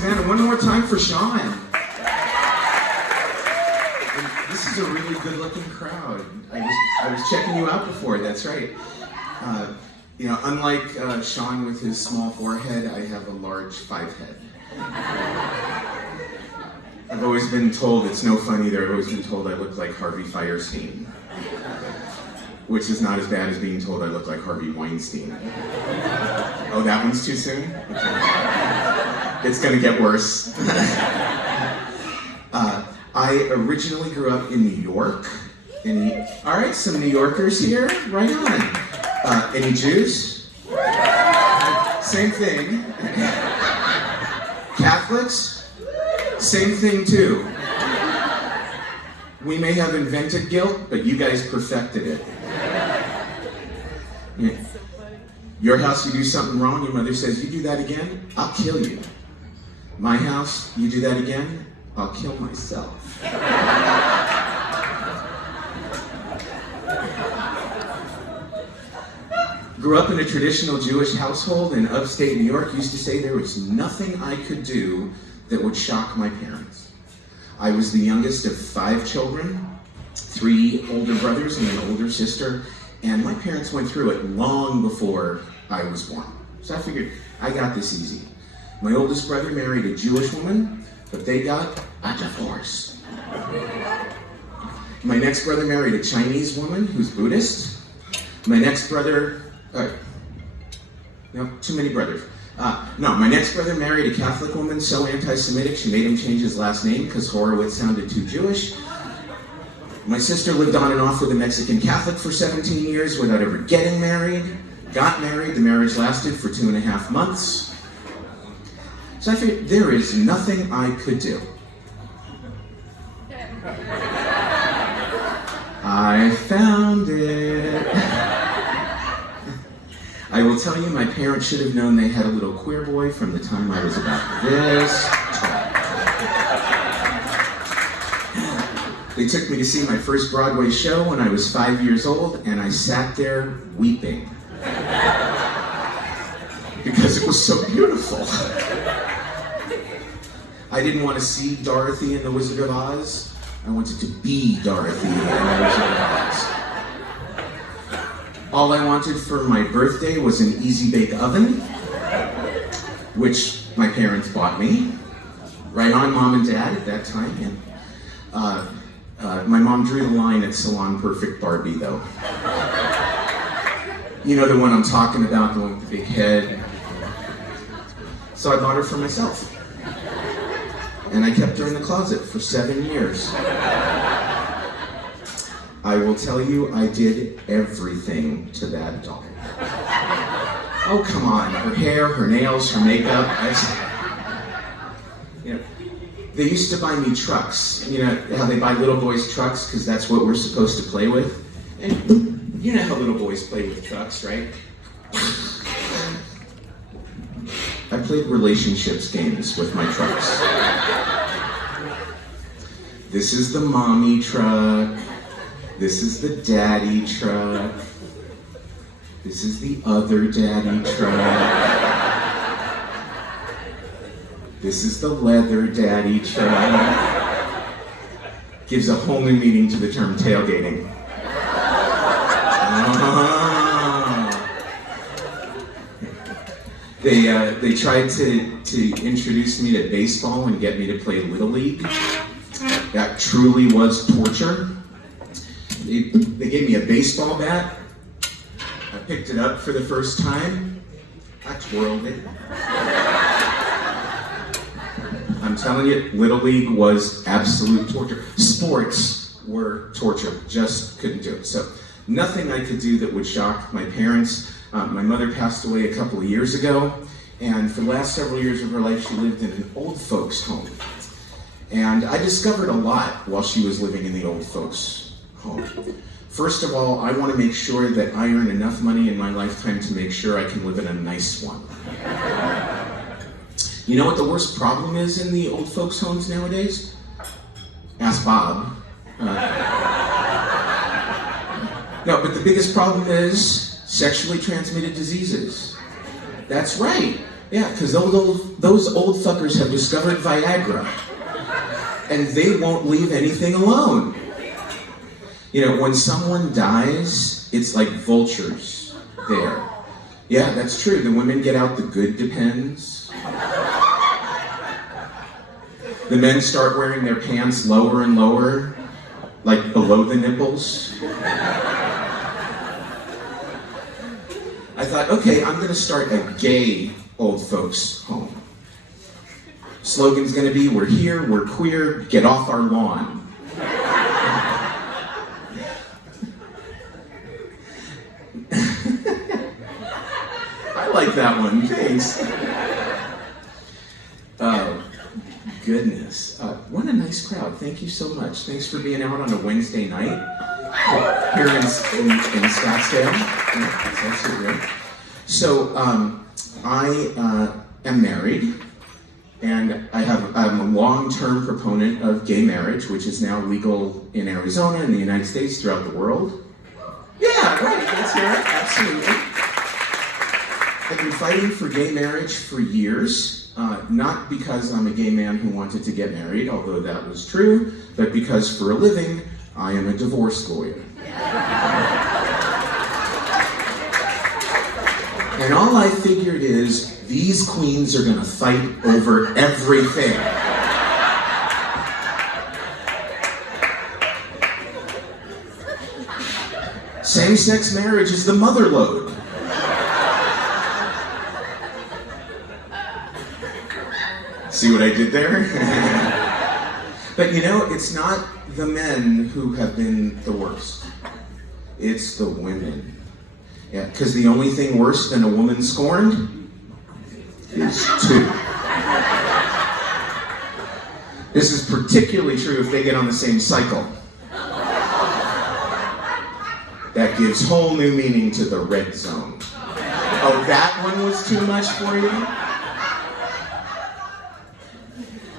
Savannah. One more time for Sean. And this is a really good-looking crowd. I was checking you out before. That's right. Unlike Sean with his small forehead, I have a large 5 head. I've always been told, it's no fun either, I've always been told I look like Harvey Fierstein. Which is not as bad as being told I look like Harvey Weinstein. Oh, that one's too soon? Okay. It's gonna get worse. I originally grew up in New York. All right, some New Yorkers here, right on. Any Jews? Same thing. Catholics? Same thing too. We may have invented guilt, but you guys perfected it. Your house, you do something wrong, your mother says, you do that again, I'll kill you. My house, you do that again, I'll kill myself. Grew up in a traditional Jewish household in upstate New York. Used to say there was nothing I could do that would shock my parents. I was the youngest of 5 children, 3 older brothers and an older sister, and my parents went through it long before I was born. So I figured, I got this easy. My oldest brother married a Jewish woman, but they got a divorce. My next brother married a Chinese woman who's Buddhist. My next brother, too many brothers. My next brother married a Catholic woman so anti-Semitic she made him change his last name because Horowitz sounded too Jewish. My sister lived on and off with a Mexican Catholic for 17 years without ever getting married. Got married, the marriage lasted for 2.5 months. So I figured there is nothing I could do. I found it. I will tell you, my parents should have known they had a little queer boy from the time I was about this tall. They took me to see my first Broadway show when I was 5 years old, and I sat there weeping. Because it was so beautiful. I didn't want to see Dorothy and the Wizard of Oz. I wanted to be Dorothy and the Wizard of Oz. All I wanted for my birthday was an Easy Bake Oven, which my parents bought me. Right on, Mom and Dad at that time. Yeah. My mom drew the line at Salon Perfect Barbie, though. You know the one I'm talking about, the one with the big head. So I bought her for myself. And I kept her in the closet for 7 years. I will tell you, I did everything to that doll. Oh, come on. Her hair, her nails, her makeup. They used to buy me trucks. You know how they buy little boys trucks because that's what we're supposed to play with? And you know how little boys play with trucks, right? I played relationships games with my trucks. This is the mommy truck. This is the daddy truck. This is the other daddy truck. This is the leather daddy truck. Gives a whole new meaning to the term tailgating. They tried to introduce me to baseball and get me to play Little League. That truly was torture. They gave me a baseball bat. I picked it up for the first time. I twirled it. I'm telling you, Little League was absolute torture. Sports were torture. Just couldn't do it. So nothing I could do that would shock my parents. My mother passed away a couple of years ago, and for the last several years of her life, she lived in an old folks' home. And I discovered a lot while she was living in the old folks' home. First of all, I want to make sure that I earn enough money in my lifetime to make sure I can live in a nice one. You know what the worst problem is in the old folks' homes nowadays? Ask Bob. No, but the biggest problem is sexually transmitted diseases. That's right. Yeah, because those old fuckers have discovered Viagra. And they won't leave anything alone. You know, when someone dies, it's like vultures there. Yeah, that's true. The women get out the good Depends. The men start wearing their pants lower and lower, like below the nipples. I thought, okay, I'm gonna start a gay old folks home. Slogan's gonna be, we're here, we're queer, get off our lawn. I like that one, thanks. Oh, goodness. What a nice crowd, thank you so much. Thanks for being out on a Wednesday night here in Scottsdale. Yeah, that's absolutely great. So, I am married. And I'm a long-term proponent of gay marriage, which is now legal in Arizona, in the United States, throughout the world. Yeah, right, that's right, absolutely. I've been fighting for gay marriage for years, not because I'm a gay man who wanted to get married, although that was true, but because for a living, I am a divorce lawyer. And all I figured is, these queens are gonna fight over everything. Same-sex marriage is the mother lode. See what I did there? But you know, it's not the men who have been the worst. It's the women. Yeah, because the only thing worse than a woman scorned is two. This is particularly true if they get on the same cycle. That gives whole new meaning to the red zone. Oh, that one was too much for you?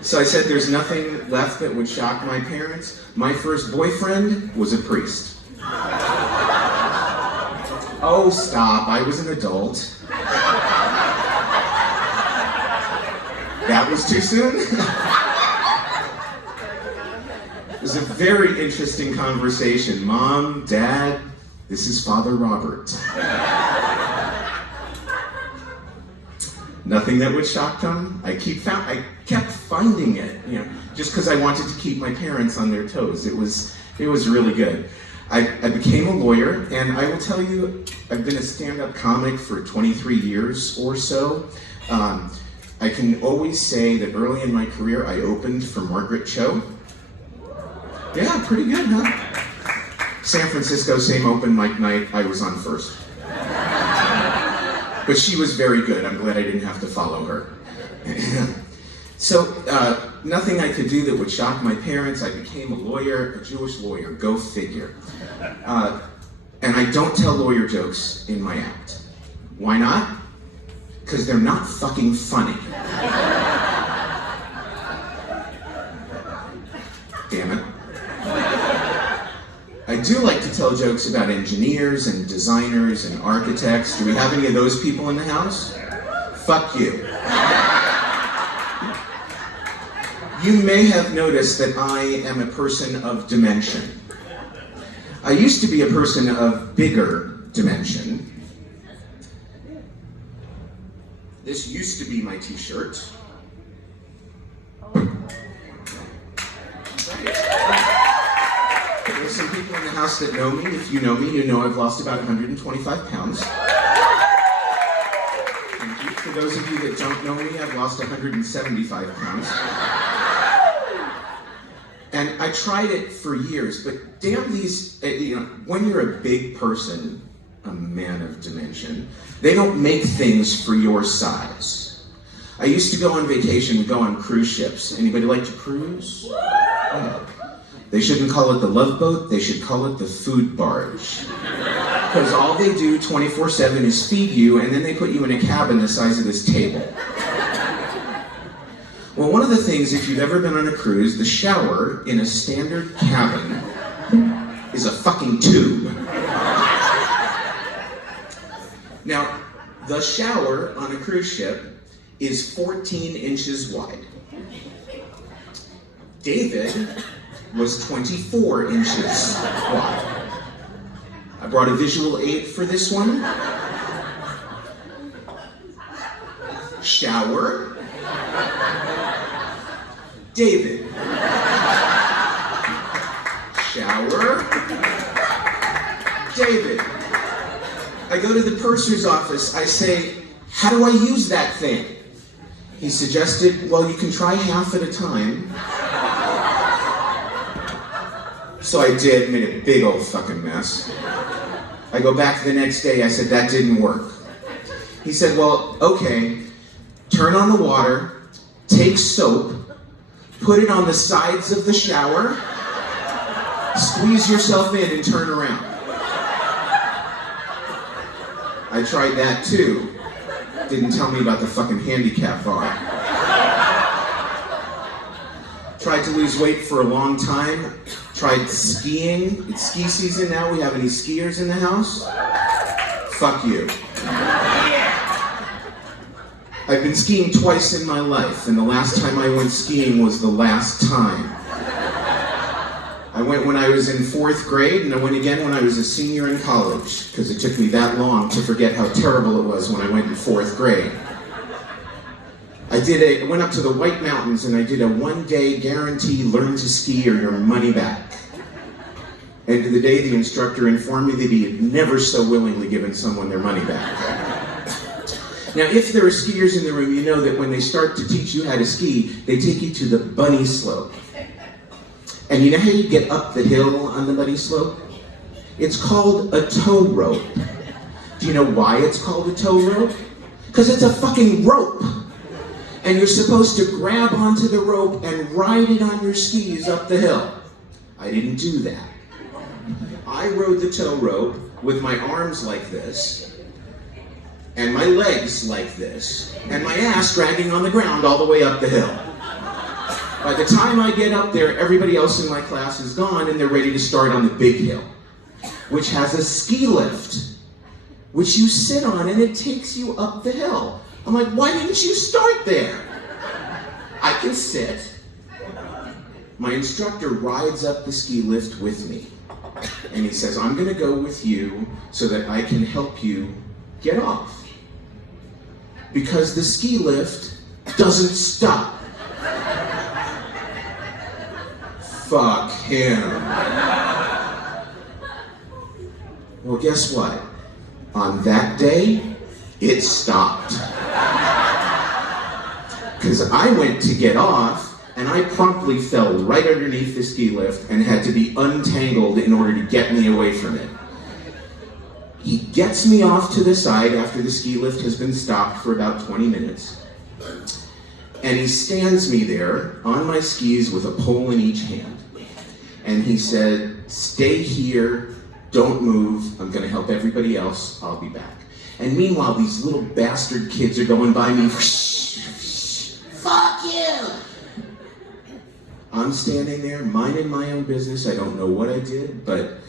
So I said there's nothing left that would shock my parents. My first boyfriend was a priest. Oh, stop, I was an adult. That was too soon? It was a very interesting conversation. Mom, Dad, this is Father Robert. Nothing that would shock them. I kept finding it, you know, just because I wanted to keep my parents on their toes. It was really good. I became a lawyer, and I will tell you, I've been a stand-up comic for 23 years or so. I can always say that early in my career, I opened for Margaret Cho. Yeah, pretty good, huh? San Francisco, same open mic night, I was on first. But she was very good. I'm glad I didn't have to follow her. So, nothing I could do that would shock my parents. I became a lawyer, a Jewish lawyer, go figure. And I don't tell lawyer jokes in my act. Why not? Because they're not fucking funny. Damn it. I do like to tell jokes about engineers and designers and architects. Do we have any of those people in the house? Fuck you. You may have noticed that I am a person of dimension. I used to be a person of bigger dimension. This used to be my t-shirt. There's some people in the house that know me. If you know me, you know I've lost about 125 pounds. Thank you. For those of you that don't know me, I've lost 175 pounds. And I tried it for years, but damn these, when you're a big person, a man of dimension, they don't make things for your size. I used to go on vacation and go on cruise ships. Anybody like to cruise? Oh. They shouldn't call it the Love Boat, they should call it the food barge. Because all they do 24/7 is feed you, and then they put you in a cabin the size of this table. Well, one of the things, if you've ever been on a cruise, the shower in a standard cabin is a fucking tube. Now, the shower on a cruise ship is 14 inches wide. David was 24 inches wide. I brought a visual aid for this one. Shower. David. Shower. David. I go to the purser's office. I say, how do I use that thing? He suggested, well, you can try half at a time. So I did, made a big old fucking mess. I go back the next day, I said, that didn't work. He said, well, okay, turn on the water, take soap, put it on the sides of the shower, squeeze yourself in and turn around. I tried that too. Didn't tell me about the fucking handicap bar. Tried to lose weight for a long time. Tried skiing. It's ski season now. We have any skiers in the house? Fuck you. I've been skiing twice in my life, and the last time I went skiing was the last time. I went when I was in 4th grade, and I went again when I was a senior in college, because it took me that long to forget how terrible it was when I went in 4th grade. I went up to the White Mountains, and I did a 1-day guarantee learn to ski or your money back. And to the day, the instructor informed me that he had never so willingly given someone their money back. Now, if there are skiers in the room, you know that when they start to teach you how to ski, they take you to the bunny slope. And you know how you get up the hill on the bunny slope? It's called a tow rope. Do you know why it's called a tow rope? Because it's a fucking rope. And you're supposed to grab onto the rope and ride it on your skis up the hill. I didn't do that. I rode the tow rope with my arms like this, and my legs like this, and my ass dragging on the ground all the way up the hill. By the time I get up there, everybody else in my class is gone, and they're ready to start on the big hill, which has a ski lift, which you sit on, and it takes you up the hill. I'm like, why didn't you start there? I can sit. My instructor rides up the ski lift with me, and he says, I'm gonna go with you so that I can help you get off. Because the ski lift doesn't stop. Fuck him. Well, guess what? On that day, it stopped. Because I went to get off, and I promptly fell right underneath the ski lift and had to be untangled in order to get me away from it. He gets me off to the side after the ski lift has been stopped for about 20 minutes. And he stands me there on my skis with a pole in each hand. And he said, stay here, don't move, I'm gonna help everybody else, I'll be back. And meanwhile, these little bastard kids are going by me, fuck you! I'm standing there, minding my own business. I don't know what I did, but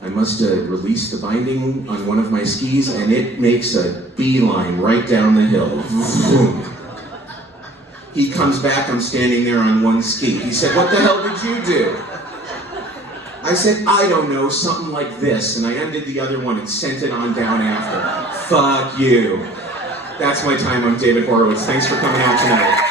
I must have released the binding on one of my skis, and it makes a beeline right down the hill. Boom. He comes back, I'm standing there on one ski. He said, what the hell did you do? I said, I don't know, something like this, and I undid the other one and sent it on down after. Fuck you. That's my time. I'm David Horowitz. Thanks for coming out tonight.